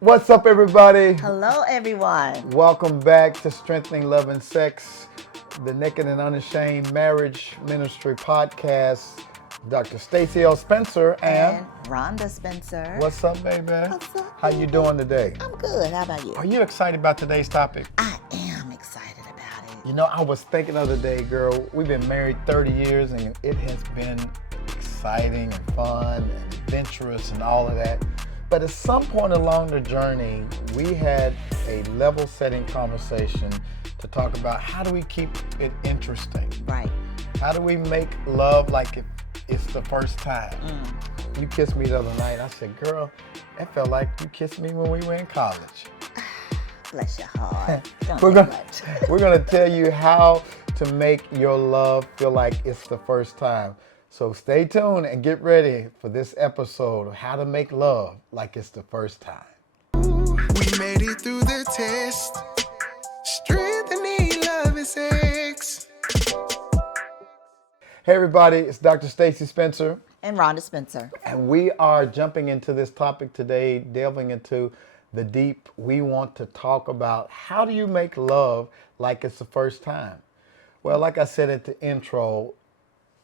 What's up, everybody? Hello, everyone. Welcome back to Strengthening Love and Sex, the Naked and Unashamed Marriage Ministry podcast. Dr. Stacy L. Spencer and Rhonda Spencer. What's up, baby? What's up, How you doing today? I'm good. How about you? Are you excited about today's topic? I am excited about it. You know, I was thinking the other day, girl, we've been married 30 years and it has been exciting and fun and adventurous and all of that. But at some point along the journey, we had a level-setting conversation to talk about how do we keep it interesting? Right. How do we make love like it's the first time? You kissed me the other night. I said, girl, that felt like you kissed me when we were in college. Bless your heart. We're gonna tell you how to make your love feel like it's the first time. So stay tuned and get ready for this episode of how to make love like it's the first time. We made it through the test. Strengthening love and sex. Hey everybody, it's Dr. Stacy Spencer. And Rhonda Spencer. And we are jumping into this topic today, delving into the deep. We want to talk about how do you make love like it's the first time? Well, like I said at the intro,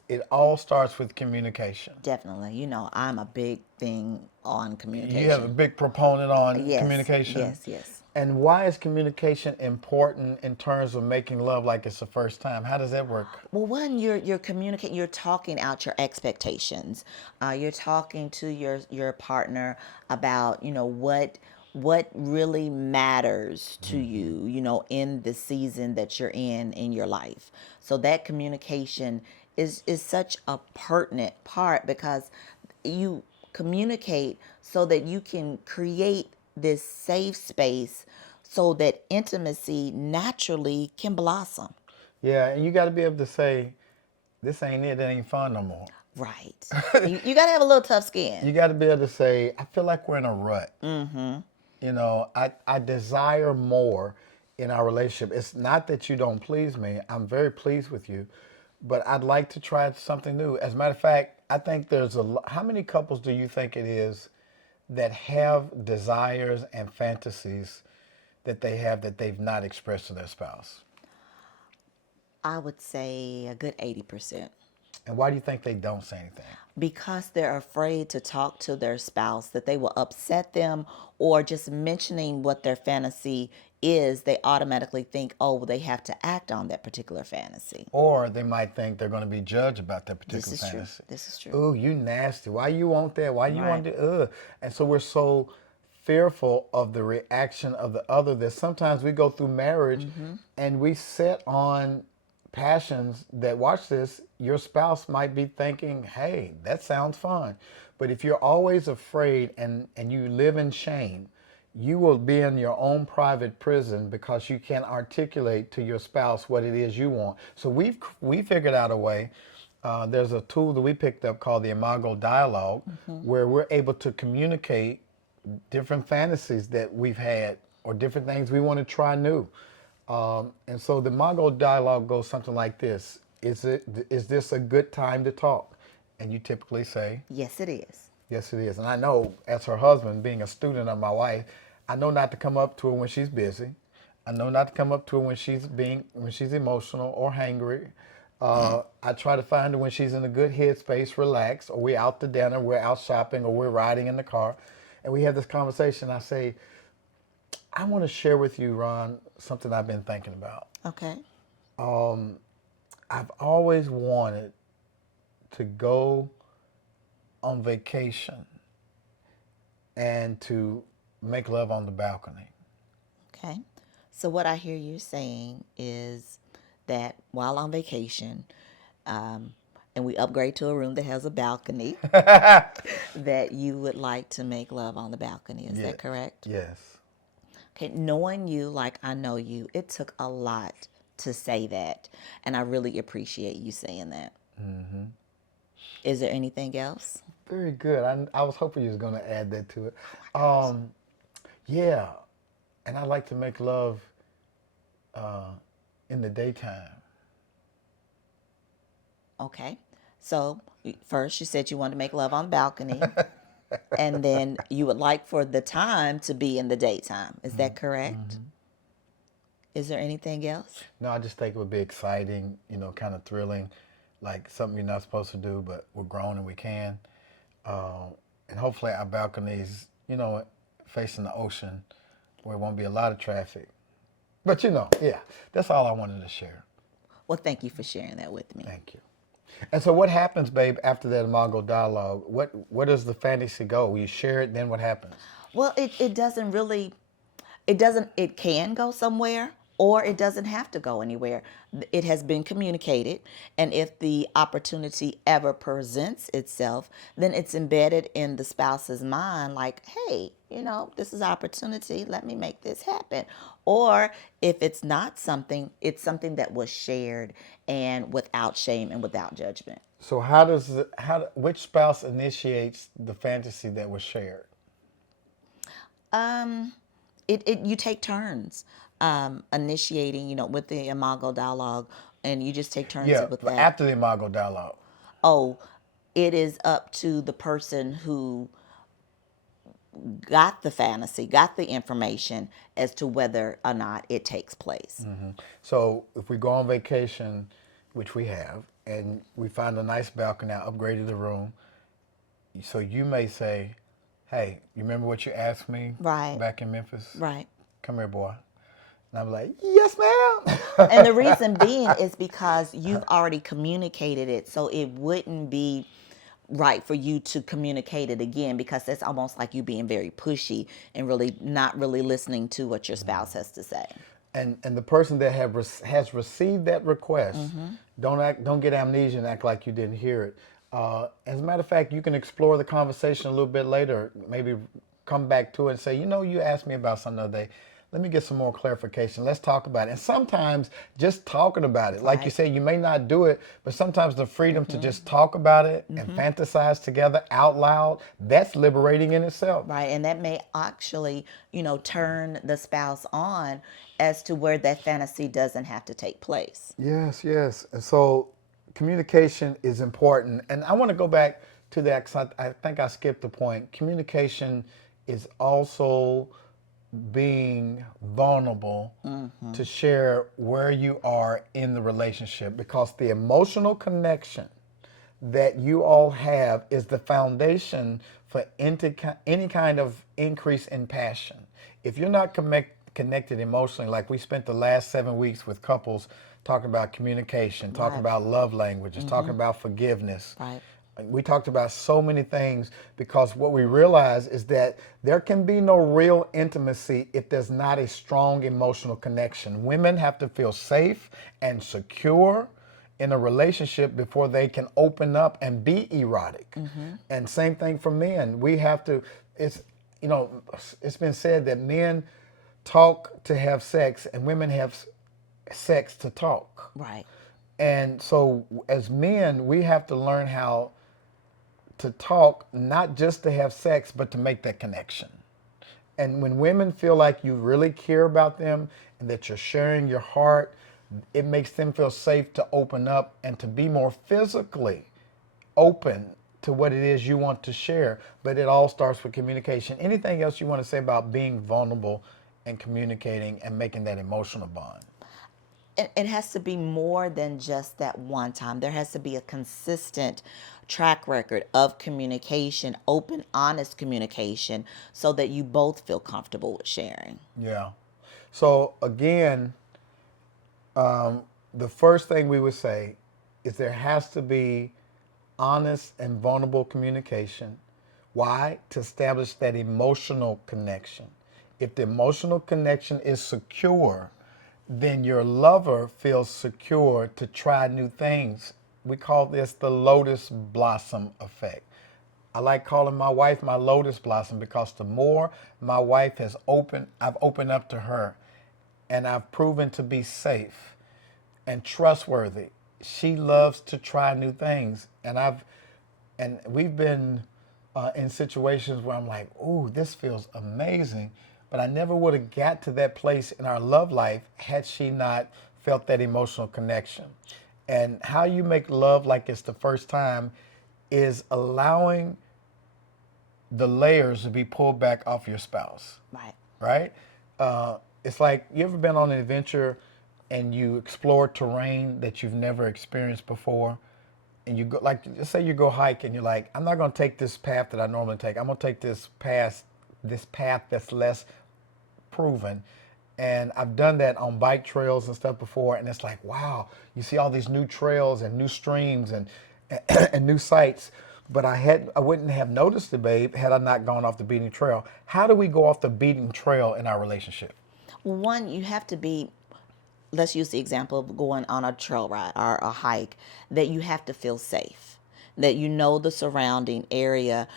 it all starts with communication. Definitely. You know, I'm a big thing on communication. You have a big proponent on communication? Yes. And why is communication important in terms of making love like it's the first time? How does that work? Well, one, you're communicating, you're talking out your expectations. You're talking to your partner about, you know, what really matters to you, you know, in the season that you're in your life. So that communication is such a pertinent part because you communicate so that you can create this safe space so that intimacy naturally can blossom. Yeah, and you got to be able to say, this ain't it, that ain't fun no more. Right. you got to have a little tough skin. You got to be able to say, I feel like we're in a rut. Mm-hmm. You know, I desire more in our relationship. It's not that you don't please me. I'm very pleased with you. But I'd like to try something new. As a matter of fact, I think there's how many couples do you think it is that have desires and fantasies that they have that they've not expressed to their spouse? I would say a good 80%. And why do you think they don't say anything? Because they're afraid to talk to their spouse, that they will upset them, or just mentioning what their fantasy is, they automatically think, oh, well, they have to act on that particular fantasy. Or they might think they're going to be judged about that particular fantasy. This is true. Ooh, you nasty. Why you want that? Why you want to? And so we're so fearful of the reaction of the other that sometimes we go through marriage and we set on passions that, watch this, your spouse might be thinking, hey, that sounds fun. But if you're always afraid and you live in shame, you will be in your own private prison because you can't articulate to your spouse what it is you want. So we figured out a way. There's a tool that we picked up called the Imago Dialogue, where we're able to communicate different fantasies that we've had or different things we want to try new. And so the Imago Dialogue goes something like this. Is this a good time to talk? And you typically say, yes, it is. Yes, it is. And I know, as her husband, being a student of my wife, I know not to come up to her when she's busy. I know not to come up to her when she's emotional or hangry. I try to find her when she's in a good headspace, relaxed, or we're out to dinner, we're out shopping, or we're riding in the car. And we have this conversation. I say, I want to share with you, Ron, something I've been thinking about. Okay. I've always wanted to go on vacation and to make love on the balcony. Okay. So what I hear you saying is that while on vacation, and we upgrade to a room that has a balcony, that you would like to make love on the balcony. Is that correct? Yes. Okay. Knowing you like I know you, it took a lot to say that. And I really appreciate you saying that. Mm-hmm. Is there anything else? Very good. I was hoping you was going to add that to it. Yeah. And I like to make love in the daytime. Okay. So first you said you wanted to make love on the balcony. And then you would like for the time to be in the daytime. Is that correct? Is there anything else? No, I just think it would be exciting, kind of thrilling, like something you're not supposed to do, but we're grown and we can. And hopefully our balconies, facing the ocean where it won't be a lot of traffic. But yeah, that's all I wanted to share. Well, thank you for sharing that with me. Thank you. And so what happens, babe, after that Imago dialogue? Where does the fantasy go? You share it, then what happens? Well, it doesn't really, it can go somewhere or it doesn't have to go anywhere. It has been communicated. And if the opportunity ever presents itself, then it's embedded in the spouse's mind like, hey, this is opportunity. Let me make this happen. Or if it's not something, it's something that was shared and without shame and without judgment. So which spouse initiates the fantasy that was shared? You take turns initiating, with the Imago dialogue, and you just take turns with that. After the Imago dialogue. Oh, it is up to the person who got the fantasy, got the information as to whether or not it takes place. Mm-hmm. So if we go on vacation, which we have, and we find a nice balcony, I upgraded the room, so you may say, hey, you remember what you asked me back in Memphis? Right. Come here, boy. And I'm like, yes, ma'am. And the reason being is because you've already communicated it, so it wouldn't be right for you to communicate it again, because that's almost like you being very pushy and really not really listening to what your spouse has to say. And the person that has received that request, don't get amnesia and act like you didn't hear it. As a matter of fact, you can explore the conversation a little bit later, maybe come back to it and say, you asked me about something the other day. Let me get some more clarification. Let's talk about it. And sometimes just talking about it, like you say, you may not do it, but sometimes the freedom to just talk about it and fantasize together out loud, that's liberating in itself. Right. And that may actually, turn the spouse on as to where that fantasy doesn't have to take place. Yes, yes. And so communication is important. And I want to go back to that because I think I skipped the point. Communication is also being vulnerable to share where you are in the relationship, because the emotional connection that you all have is the foundation for any kind of increase in passion. If you're not connected emotionally, like we spent the last 7 weeks with couples talking about communication, talking about love languages, talking about forgiveness. Right. We talked about so many things, because what we realize is that there can be no real intimacy if there's not a strong emotional connection. Women have to feel safe and secure in a relationship before they can open up and be erotic. And same thing for men. We have to, it's been said that men talk to have sex and women have sex to talk. Right. And so as men, we have to learn how to talk, not just to have sex, but to make that connection. And when women feel like you really care about them and that you're sharing your heart, it makes them feel safe to open up and to be more physically open to what it is you want to share. But it all starts with communication. Anything else you want to say about being vulnerable and communicating and making that emotional bond? It has to be more than just that one time. There has to be a consistent track record of communication, open, honest communication, so that you both feel comfortable with sharing. Yeah. So again, the first thing we would say is there has to be honest and vulnerable communication. Why? To establish that emotional connection. If the emotional connection is secure, then your lover feels secure to try new things. We call this the lotus blossom effect. I like calling my wife my lotus blossom, because the more my wife has I've opened up to her, and I've proven to be safe and trustworthy. She loves to try new things. And we've been in situations where I'm like, ooh, this feels amazing. But I never would have got to that place in our love life had she not felt that emotional connection. And how you make love like it's the first time is allowing the layers to be pulled back off your spouse, Right. right? It's like, you ever been on an adventure and you explore terrain that you've never experienced before, and you go, like, just say you go hike and you're like, I'm not going to take this path that I normally take. I'm going to take this path that's less proven. And I've done that on bike trails and stuff before, and it's like, wow, you see all these new trails and new streams and and new sights. But I wouldn't have noticed it, babe, had I not gone off the beaten trail. How do we go off the beaten trail in our relationship? One, you have to be, let's use the example of going on a trail ride or a hike, that you have to feel safe, that you know the surrounding area,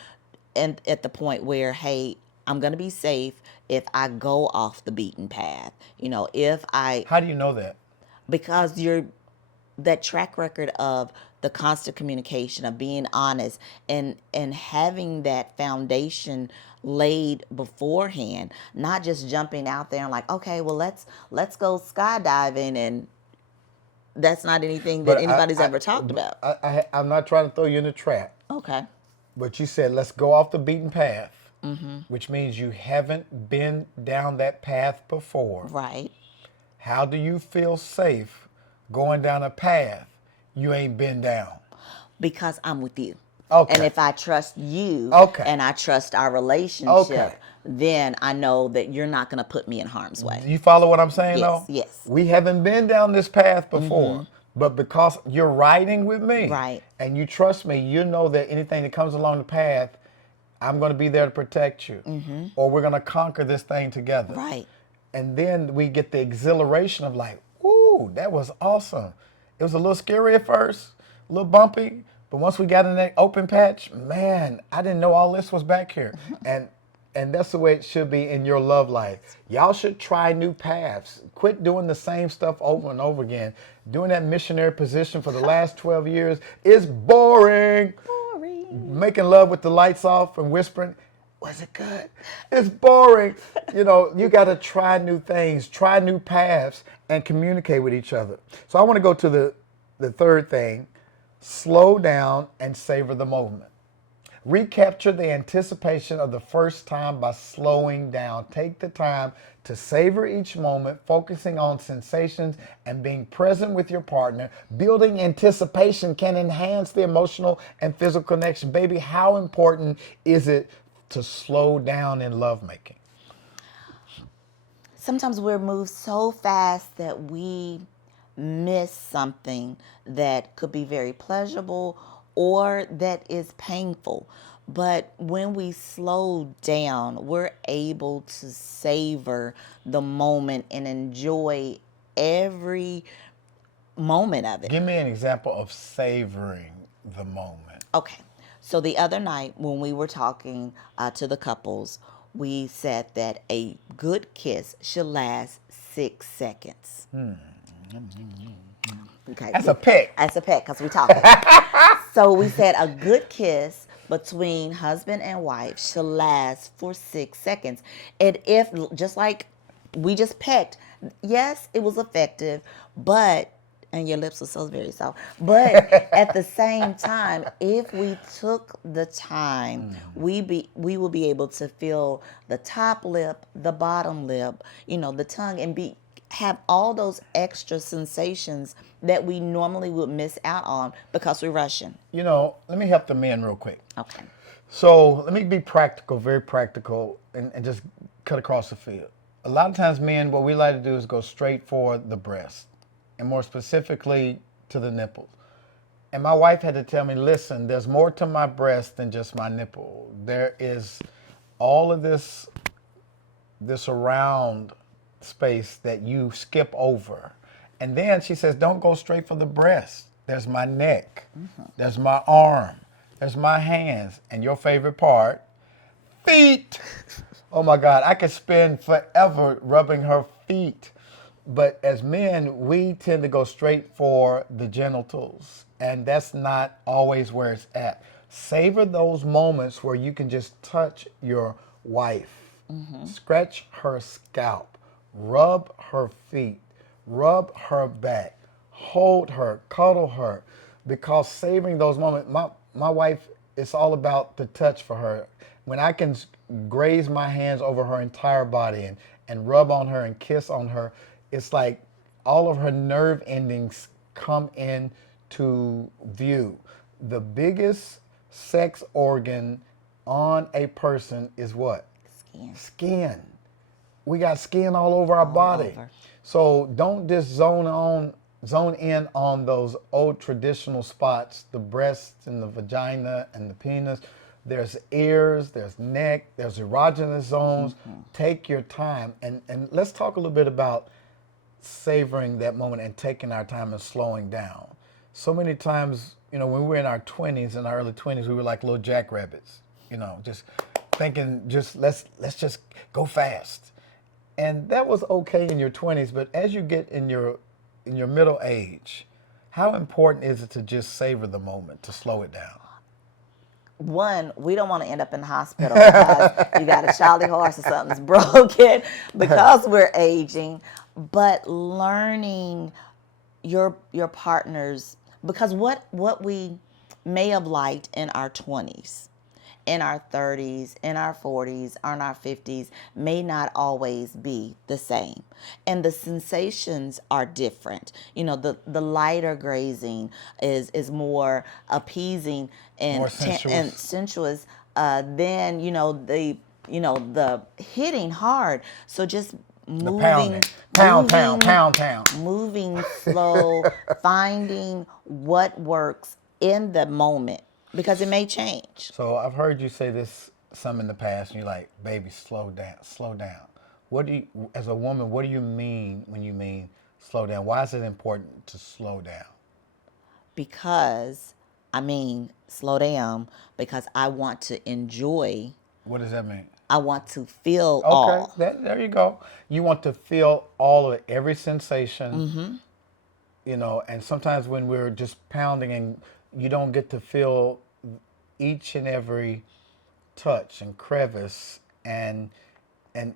and at the point where, hey, I'm going to be safe if I go off the beaten path. How do you know that? Because that track record of the constant communication, of being honest, and having that foundation laid beforehand, not just jumping out there and like, okay, well, let's go skydiving, and that's not anything that anybody's ever talked about. I'm not trying to throw you in a trap, Okay. but you said let's go off the beaten path, which means you haven't been down that path before. Right. How do you feel safe going down a path you ain't been down? Because I'm with you. Okay. And if I trust you, Okay. and I trust our relationship, Okay. then I know that you're not going to put me in harm's way. You follow what I'm saying, Yes, though? yes. We haven't been down this path before, but because you're riding with me, Right. and you trust me, you know that anything that comes along the path, I'm going to be there to protect you, or we're going to conquer this thing together. Right. And then we get the exhilaration of like, ooh, that was awesome. It was a little scary at first, a little bumpy, but once we got in that open patch, man, I didn't know all this was back here. And that's the way it should be in your love life. Y'all should try new paths. Quit doing the same stuff over and over again. Doing that missionary position for the last 12 years is boring. Boring. Making love with the lights off and whispering, was it good? It's boring. You got to try new things, try new paths, and communicate with each other. So I want to go to the third thing, slow down and savor the moment. Recapture the anticipation of the first time by slowing down. Take the time to savor each moment, focusing on sensations and being present with your partner. Building anticipation can enhance the emotional and physical connection. Baby, how important is it to slow down in lovemaking? Sometimes we're moved so fast that we miss something that could be very pleasurable or that is painful. But when we slow down, we're able to savor the moment and enjoy every moment of it. Give me an example of savoring the moment. Okay. So the other night when we were talking to the couples, we said that a good kiss should last 6 seconds. Okay. That's a pick. That's a peck because we talking. So we said a good kiss between husband and wife should last for 6 seconds. And if, just like we just pecked, yes, it was effective, but, and your lips were so very soft, but at the same time, if we took the time, we will be able to feel the top lip, the bottom lip, the tongue, and have all those extra sensations that we normally would miss out on because we're rushing. Let me help the men real quick. Okay. So let me be practical, very practical, and just cut across the field. A lot of times men, what we like to do is go straight for the breast, and more specifically to the nipples. And my wife had to tell me, listen, there's more to my breast than just my nipple. There is all of this around space that you skip over. And then she says, don't go straight for the breast. There's my neck. There's my arm. There's my hands. And your favorite part, feet. Oh my God, I could spend forever rubbing her feet. But as men, we tend to go straight for the genitals. And that's not always where it's at. Savor those moments where you can just touch your wife. Scratch her scalp. Rub her feet. Rub her back. Hold her. Cuddle her. Because savoring those moments, my wife, it's all about the touch for her. when I can graze my hands over her entire body and rub on her and kiss on her, it's like all of her nerve endings come into view. The biggest sex organ on a person is what? Skin. Skin. We got skin all over our body. over. So don't just zone in on those old traditional spots, the breasts and the vagina and the penis. There's ears, there's neck, there's erogenous zones. Take your time. And let's talk a little bit about savoring that moment and taking our time and slowing down. So many times, when we were in our 20s, in our early 20s, we were like little jackrabbits, just thinking, let's just go fast. And that was okay in your 20s, but as you get in your middle age, how important is it to just savor the moment, to slow it down? One, we don't want to end up in the hospital because you got a Charlie horse or something's broken because we're aging. But learning your partner's, because what we may have liked in our 20s, in our 30s, in our 40s, or in our 50s may not always be the same. And the sensations are different. The lighter grazing is more appeasing and More sensuous. and sensuous than, the hitting hard. So just moving, pound. moving slow, finding what works in the moment. Because it may change. So I've heard you say this some in the past, and you're like, baby, slow down. What do you, as a woman, what do you mean when you mean slow down? Why is it important to slow down? Because, slow down, because I want to enjoy. What does that mean? I want to feel all. Okay, there you go. You want to feel all of every sensation, and sometimes when we're just pounding and you don't get to feel each and every touch and crevice and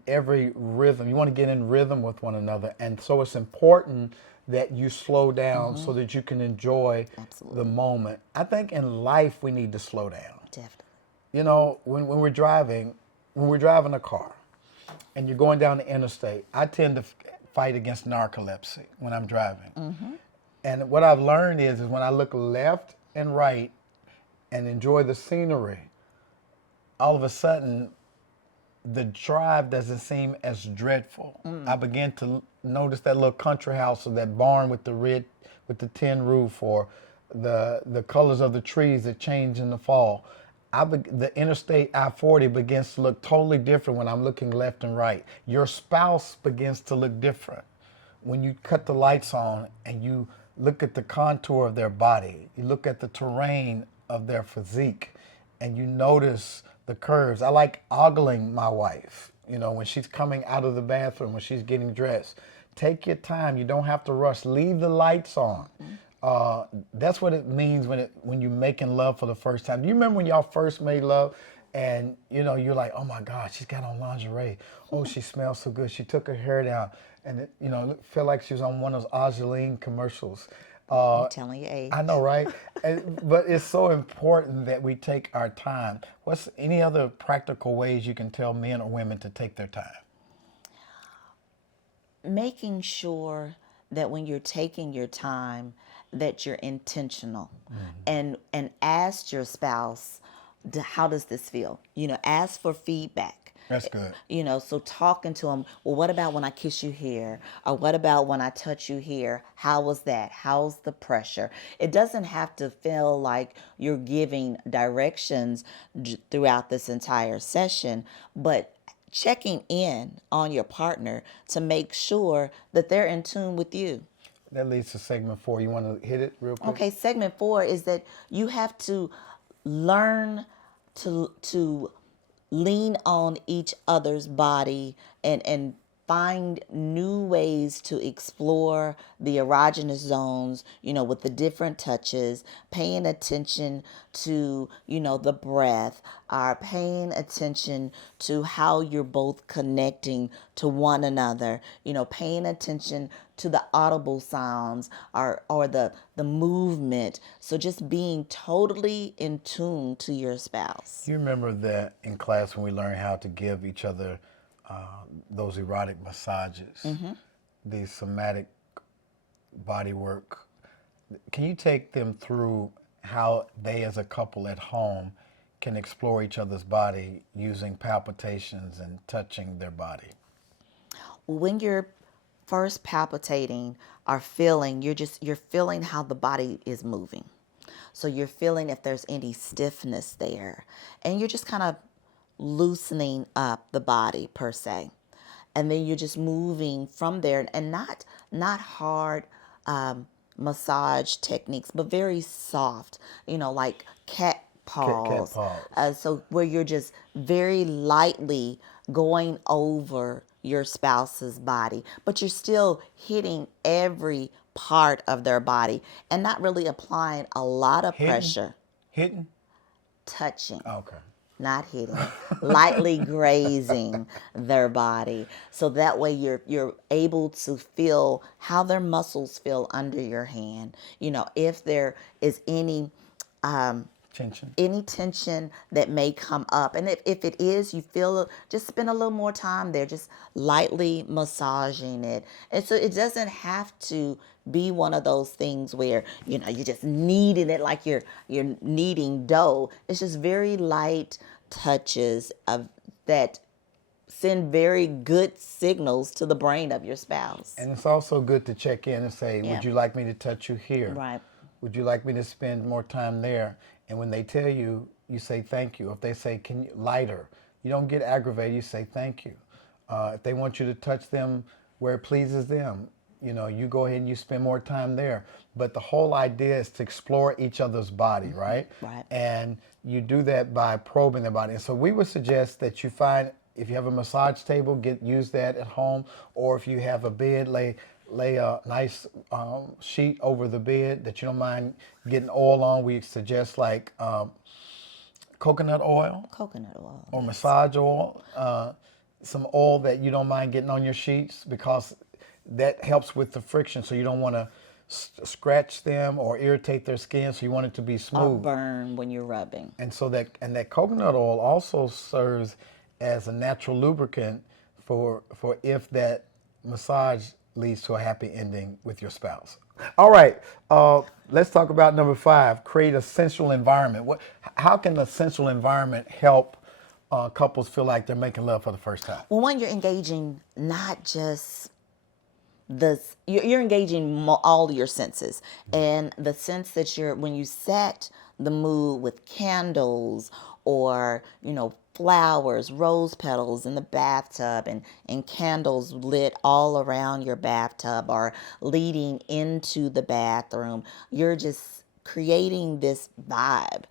every rhythm. You want to get in rhythm with one another. And so it's important that you slow down so that you can enjoy the moment. I think in life we need to slow down. Definitely. When we're driving a car and you're going down the interstate, I tend to fight against narcolepsy when I'm driving. And what I've learned is when I look left and right and enjoy the scenery, all of a sudden the drive doesn't seem as dreadful. I begin to notice that little country house or that barn with the tin roof, or the colors of the trees that change in the fall. The interstate I-40 begins to look totally different when I'm looking left and right. Your spouse begins to look different when you cut the lights on and you look at the contour of their body. You look at the terrain of their physique and you notice the curves. I like ogling my wife, when she's coming out of the bathroom, when she's getting dressed. Take your time. You don't have to rush. Leave the lights on. That's what it means when you're making love for the first time. Do you remember when y'all first made love and, you're like, oh my God, she's got on lingerie. Oh, she smells so good. She took her hair down. And it felt like she was on one of those Argeline commercials. I'm telling your age. I know, right? But it's so important that we take our time. What's any other practical ways you can tell men or women to take their time? Making sure that when you're taking your time, that you're intentional, and ask your spouse, how does this feel? Ask for feedback. That's good. So talking to them, well, what about when I kiss you here? Or what about when I touch you here? How was that? How's the pressure? It doesn't have to feel like you're giving directions throughout this entire session, but checking in on your partner to make sure that they're in tune with you. That leads to segment 4. You want to hit it real quick? Okay, segment 4 is that you have to learn to lean on each other's body and find new ways to explore the erogenous zones, with the different touches, paying attention to, the breath, or paying attention to how you're both connecting to one another, paying attention to the audible sounds or the movement. So just being totally in tune to your spouse. You remember that in class when we learned how to give each other those erotic massages, the somatic body work. Can you take them through how they as a couple at home can explore each other's body using palpitations and touching their body? When you're first palpitating or feeling, you're feeling how the body is moving. So you're feeling if there's any stiffness there, and you're just kind of loosening up the body per se. And then you're just moving from there, and not hard massage techniques, but very soft, like cat paws. Cat paws. So where you're just very lightly going over your spouse's body, but you're still hitting every part of their body and not really applying a lot of pressure. Hitting? Touching. Okay. Not hitting, lightly grazing their body. So that way you're able to feel how their muscles feel under your hand. If there is any tension that may come up. And if it is, you feel, just spend a little more time there, just lightly massaging it. And so it doesn't have to be one of those things where, you're just kneading it like you're kneading dough. It's just very light touches of that send very good signals to the brain of your spouse. And it's also good to check in and say, Yeah. would you like me to touch you here? Right. Would you like me to spend more time there? And when they tell you, you say thank you. If they say, can you lighter? You don't get aggravated, you say thank you. If they want you to touch them where it pleases them, you go ahead and you spend more time there. But the whole idea is to explore each other's body, right? Right. And you do that by probing their body. And so we would suggest that you find, if you have a massage table, use that at home, or if you have a bed, lay a nice sheet over the bed that you don't mind getting oil on. We suggest like coconut oil. Coconut oil. Or massage oil. Some oil that you don't mind getting on your sheets, because that helps with the friction. So you don't want to scratch them or irritate their skin. So you want it to be smooth. Or burn when you're rubbing. And so that coconut oil also serves as a natural lubricant for if that massage leads to a happy ending with your spouse. All right, let's talk about number 5, create a sensual environment. How can a sensual environment help couples feel like they're making love for the first time? Well, one, you're engaging not just you're engaging all your senses, and the sense that when you set the mood with candles or flowers, rose petals in the bathtub, and candles lit all around your bathtub or leading into the bathroom, you're just creating this vibe,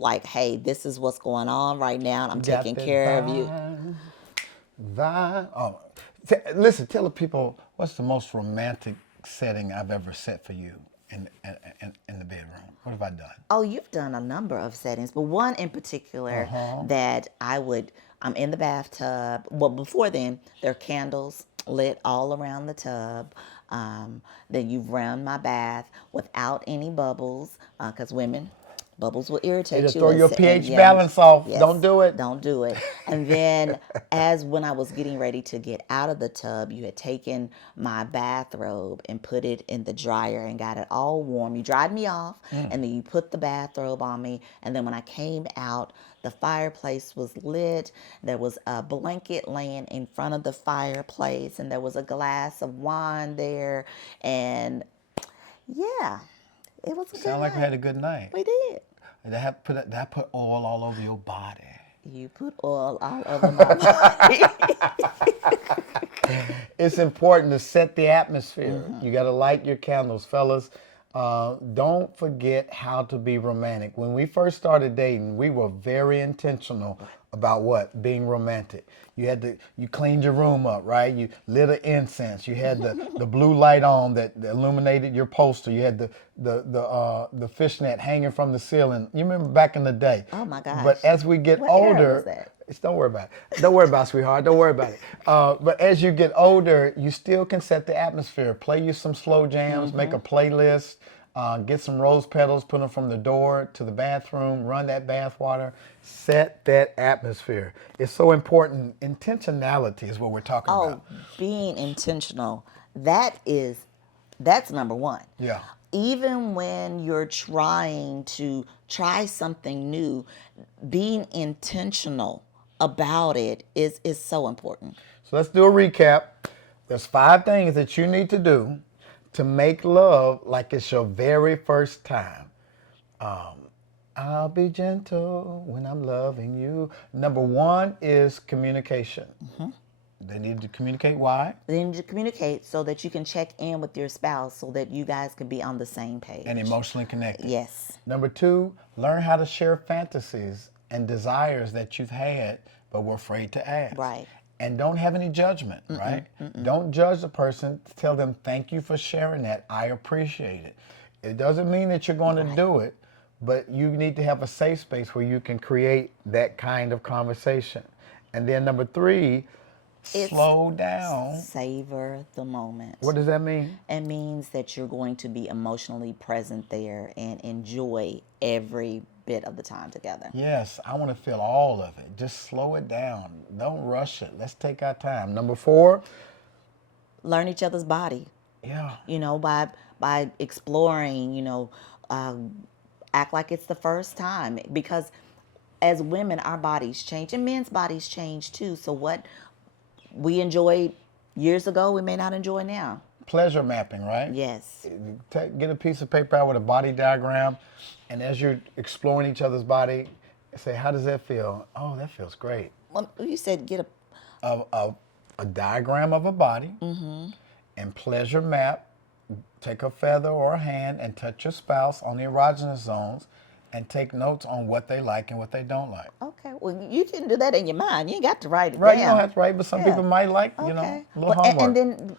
like, hey, this is what's going on right now, and I'm taking care of you. Vibe. Oh, listen, tell the people, what's the most romantic setting I've ever set for you in the bedroom? What have I done? Oh, you've done a number of settings, but one in particular that I'm in the bathtub. Well, before then, there are candles lit all around the tub. Then you've run my bath without any bubbles, because bubbles will irritate you. Throw your pH balance off. Yes, don't do it. Don't do it. And then when I was getting ready to get out of the tub, you had taken my bathrobe and put it in the dryer and got it all warm. You dried me off, and then you put the bathrobe on me. And then when I came out, the fireplace was lit. There was a blanket laying in front of the fireplace, and there was a glass of wine there. And yeah, it was a good Sound like night. we had a good night. We did. Did I put oil all over your body? You put oil all over my body. It's important to set the atmosphere. You got to light your candles, fellas. Don't forget how to be romantic. When we first started dating, we were very intentional about what? Being romantic. You cleaned your room up, right? You lit an incense. You had the blue light on that illuminated your poster. You had the fishnet hanging from the ceiling. You remember back in the day. Oh my gosh. But as we get What era older, was that? don't worry about it. Don't worry about it, sweetheart. Don't worry about it. But as you get older, you still can set the atmosphere. Play you some slow jams, make a playlist, get some rose petals, put them from the door to the bathroom, run that bath water, set that atmosphere. It's so important. Intentionality is what we're talking about. Being intentional, that's number one. Yeah. Even when you're trying to try something new, being intentional about it is so important. So let's do a recap. There's 5 things that you need to do to make love like it's your very first time. I'll be gentle when I'm loving you. Number 1 is communication. They need to communicate. Why? They need to communicate so that you can check in with your spouse so that you guys can be on the same page. And emotionally connected. Yes. Number 2, learn how to share fantasies and desires that you've had but were afraid to ask. Right. And don't have any judgment, right? Don't judge the person. Tell them, thank you for sharing that. I appreciate it. It doesn't mean that you're going to do it, but you need to have a safe space where you can create that kind of conversation. And then number 3, slow down. Savor the moment. What does that mean? It means that you're going to be emotionally present there and enjoy every bit of the time together. Yes, I want to feel all of it. Just slow it down. Don't rush it. Let's take our time. Number 4. Learn each other's body. Yeah. You know, by exploring, act like it's the first time. Because as women, our bodies change and men's bodies change too. So what we enjoyed years ago, we may not enjoy now. Pleasure mapping, right? Yes. Get a piece of paper out with a body diagram, and as you're exploring each other's body, say, how does that feel? Oh, that feels great. Well, you said get A diagram of a body, and pleasure map. Take a feather or a hand and touch your spouse on the erogenous zones, and take notes on what they like and what they don't like. Okay. Well, you can do that in your mind. You ain't got to write it Right, down. you don't have to write, but some people might like, a little homework. And then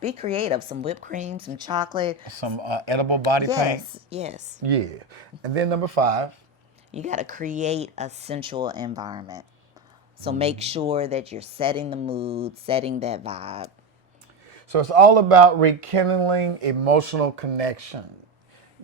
be creative. Some whipped cream, some chocolate. Some edible body paint. Yes. Yeah. And then number 5. You got to create a sensual environment. So make sure that you're setting the mood, setting that vibe. So it's all about rekindling emotional connection.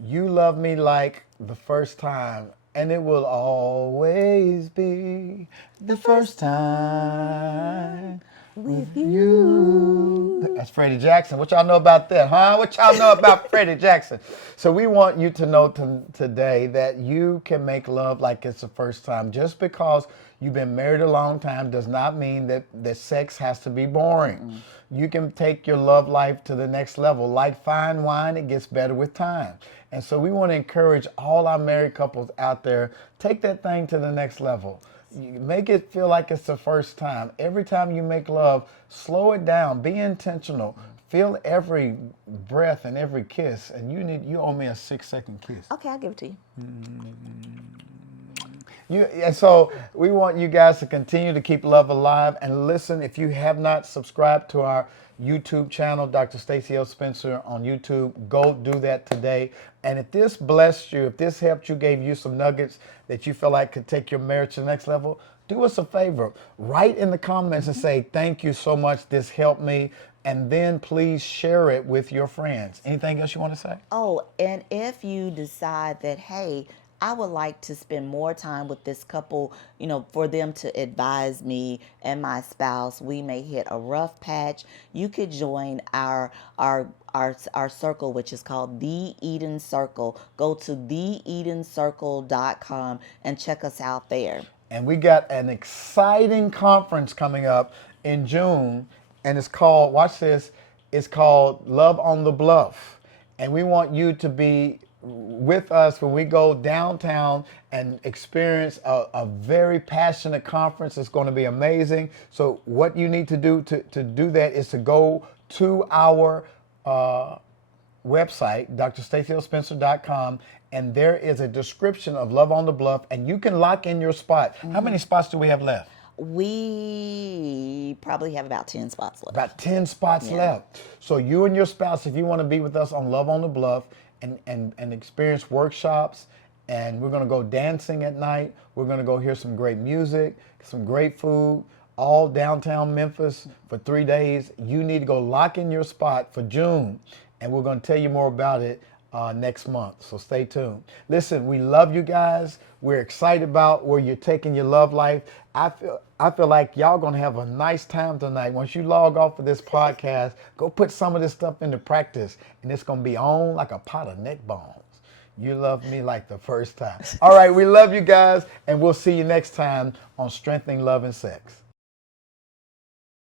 You love me like the first time, and it will always be the first time with you. That's Freddie Jackson. What y'all know about that, huh? What y'all know about Freddie Jackson? So we want you to know today that you can make love like it's the first time. Just because you've been married a long time does not mean that sex has to be boring. You can take your love life to the next level. Like fine wine, it gets better with time. And so we want to encourage all our married couples out there, take that thing to the next level. You make it feel like it's the first time. Every time you make love, slow it down, be intentional. Feel every breath and every kiss. And you owe me a 6-second kiss. Okay, I'll give it to you. And so we want you guys to continue to keep love alive. And listen, if you have not subscribed to our YouTube channel, Dr. Stacy L. Spencer on YouTube, go do that today. And if this blessed you, if this helped you, gave you some nuggets that you feel like could take your marriage to the next level, do us a favor. Write in the comments and say, thank you so much, this helped me. And then please share it with your friends. Anything else you want to say? Oh, and if you decide that, hey, I would like to spend more time with this couple, for them to advise me and my spouse, we may hit a rough patch. You could join our circle, which is called The Eden Circle. Go to theedencircle.com and check us out there. And we got an exciting conference coming up in June, and it's called, watch this, it's called Love on the Bluff. And we want you to be with us when we go downtown and experience a very passionate conference. It's going to be amazing. So what you need to do to do that is to go to our website, drstacylspencer.com, and there is a description of Love on the Bluff, and you can lock in your spot. How many spots do we have left? We probably have about 10 spots left. About 10 spots left. So you and your spouse, if you want to be with us on Love on the Bluff and experience workshops, and we're going to go dancing at night. We're going to go hear some great music, some great food, all downtown Memphis for 3 days. You need to go lock in your spot for June, and we're going to tell you more about it next month. So stay tuned. Listen, we love you guys. We're excited about where you're taking your love life. I feel like y'all gonna have a nice time tonight. Once you log off of this podcast, go put some of this stuff into practice, and it's gonna be on like a pot of neck bones. You love me like the first time. All right, we love you guys, and we'll see you next time on Strengthening Love and Sex.